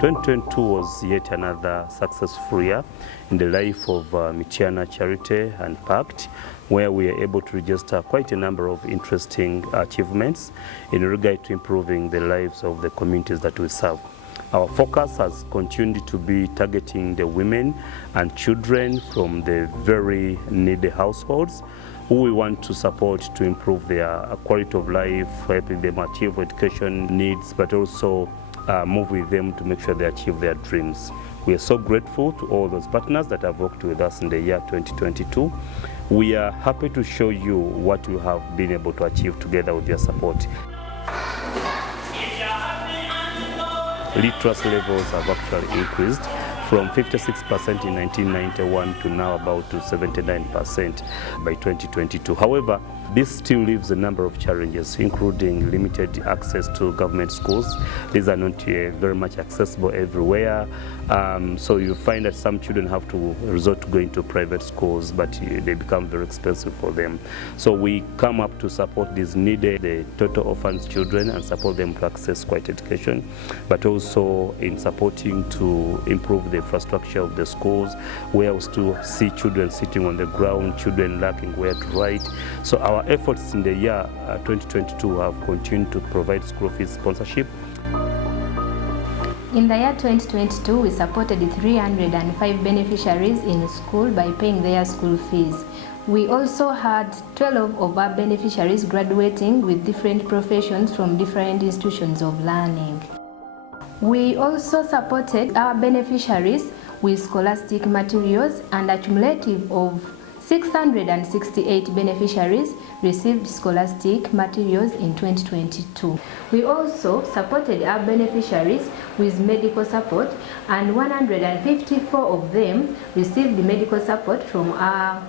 2022 was yet another successful year in the life of Mityana Charity and PaCT, where we are able to register quite a number of interesting achievements in regard to improving the lives of the communities that we serve. Our focus has continued to be targeting the women and children from the very needy households who we want to support to improve their quality of life, helping them achieve education needs, but also move with them to make sure they achieve their dreams. We are so grateful to all those partners that have worked with us in the year 2022. We are happy to show you what we have been able to achieve together with your support. Literacy levels have actually increased from 56% in 1991 to now about to 79% by 2022. However, this still leaves a number of challenges, including limited access to government schools. These are not very much accessible everywhere. So you find that some children have to resort to going to private schools, but they become very expensive for them. So we come up to support these needed, the total orphans children, and support them to access quality education, but also in supporting to improve the infrastructure of the schools, where we still see children sitting on the ground, children lacking where to write. So our efforts in the year 2022 have continued to provide school fees sponsorship. In the year 2022, we supported 305 beneficiaries in school by paying their school fees. We also had 12 of our beneficiaries graduating with different professions from different institutions of learning. We also supported our beneficiaries with scholastic materials, and a cumulative of 668 beneficiaries received scholastic materials in 2022. We also supported our beneficiaries with medical support, and 154 of them received medical support from our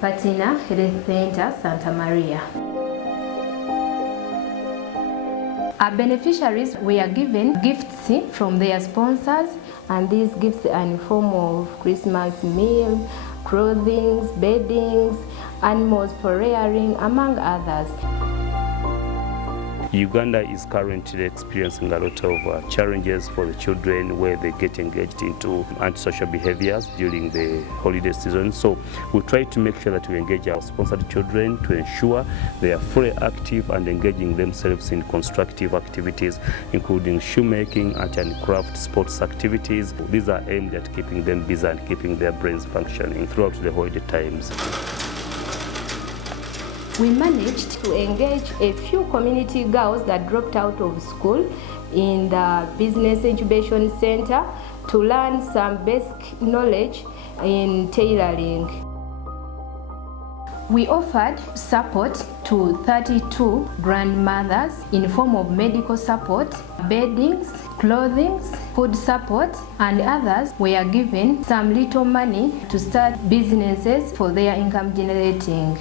partner Health Center Santa Maria. Our beneficiaries were given gifts from their sponsors, and these gifts are in the form of Christmas meal, clothing, beddings, animals for rearing, among others. Uganda is currently experiencing a lot of challenges for the children, where they get engaged into antisocial behaviors during the holiday season. So we try to make sure that we engage our sponsored children to ensure they are fully active and engaging themselves in constructive activities, including shoemaking, art and craft, sports activities. These are aimed at keeping them busy and keeping their brains functioning throughout the holiday times. We managed to engage a few community girls that dropped out of school in the Business Incubation Center to learn some basic knowledge in tailoring. We offered support to 32 grandmothers in the form of medical support, beddings, clothing, food support, and others were given some little money to start businesses for their income generating.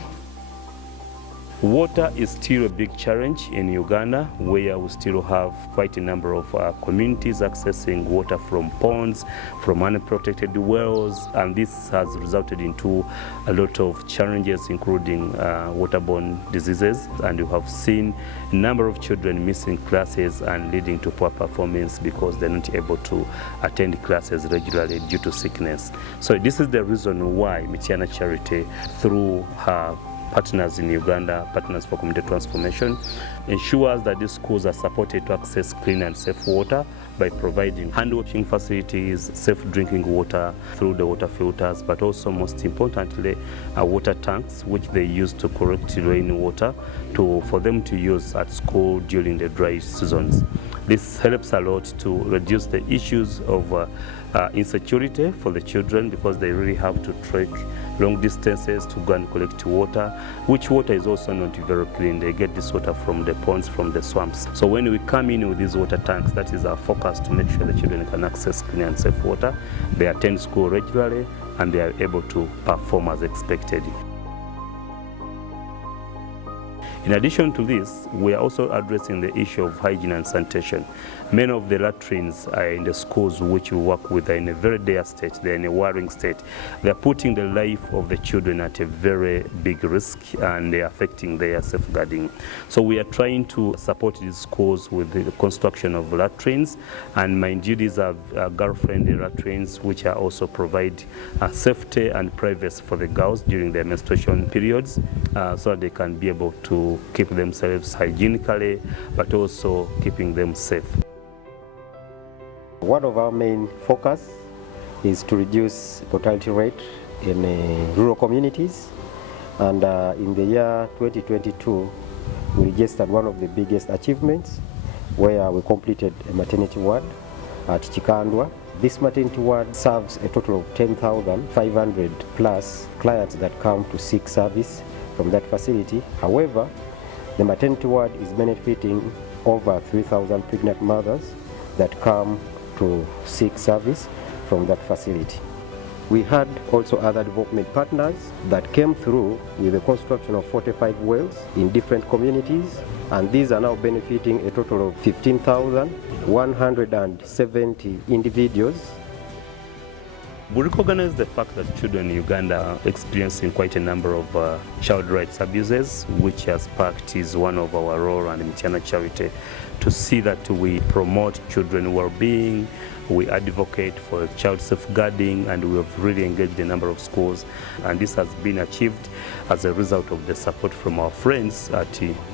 Water is still a big challenge in Uganda, where we still have quite a number of communities accessing water from ponds, from unprotected wells, and this has resulted into a lot of challenges, including waterborne diseases, and you have seen a number of children missing classes and leading to poor performance because they're not able to attend classes regularly due to sickness. So this is the reason why Mityana Charity, through her partners in Uganda, Partners for Community Transformation, ensures that these schools are supported to access clean and safe water by providing hand washing facilities, safe drinking water through the water filters, but also most importantly, water tanks which they use to collect rainwater for them to use at school during the dry seasons. This helps a lot to reduce the issues of insecurity for the children, because they really have to trek long distances to go and collect water, which water is also not very clean. They get this water from the ponds, from the swamps. So when we come in with these water tanks, that is our focus, to make sure the children can access clean and safe water. They attend school regularly and they are able to perform as expected. In addition to this, we are also addressing the issue of hygiene and sanitation. Many of the latrines in the schools which we work with are in a very dire state, they're in a worrying state. They're putting the life of the children at a very big risk, and they're affecting their safeguarding. So we are trying to support these schools with the construction of latrines, and mind you, these are girl-friendly latrines which are also provide safety and privacy for the girls during their menstruation periods, so that they can be able to keep themselves hygienically, but also keeping them safe. One of our main focus is to reduce mortality rate in rural communities, and in the year 2022 we registered one of the biggest achievements where we completed a maternity ward at Kinaalwa. This maternity ward serves a total of 10,500 plus clients that come to seek service from that facility. However, the maternity ward is benefiting over 3,000 pregnant mothers that come to seek service from that facility. We had also other development partners that came through with the construction of 45 wells in different communities, and these are now benefiting a total of 15,170 individuals. We recognize the fact that children in Uganda are experiencing quite a number of child rights abuses, which as PaCT is one of our role and Mityana charity to see that we promote children's well-being, we advocate for child safeguarding, and we have really engaged a number of schools, and this has been achieved as a result of the support from our friends at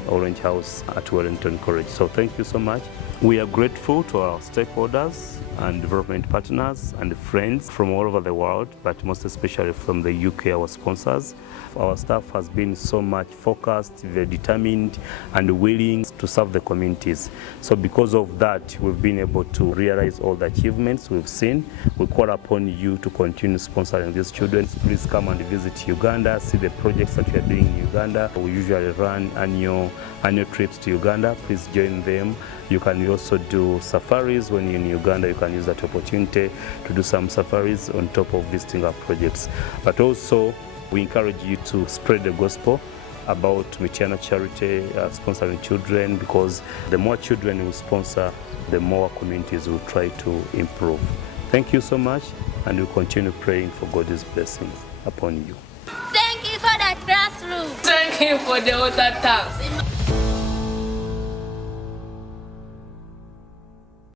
Orange House at Wellington College. So thank you so much. We are grateful to our stakeholders and development partners and friends from all over the world, but most especially from the UK, our sponsors. Our staff has been so much focused, very determined and willing to serve the communities. So because of that, we've been able to realize all the achievements we've seen. We call upon you to continue sponsoring these children. Please come and visit Uganda, see the projects that we are doing in Uganda. We usually run annual trips to Uganda. Please join them. You can also do safaris when you're in Uganda. You can use that opportunity to do some safaris on top of visiting our projects. But also, we encourage you to spread the gospel about Mityana charity sponsoring children, because the more children we sponsor, the more communities will try to improve. Thank you so much, and we'll continue praying for God's blessings upon you. Thank you for that classroom. Thank you for the water tap.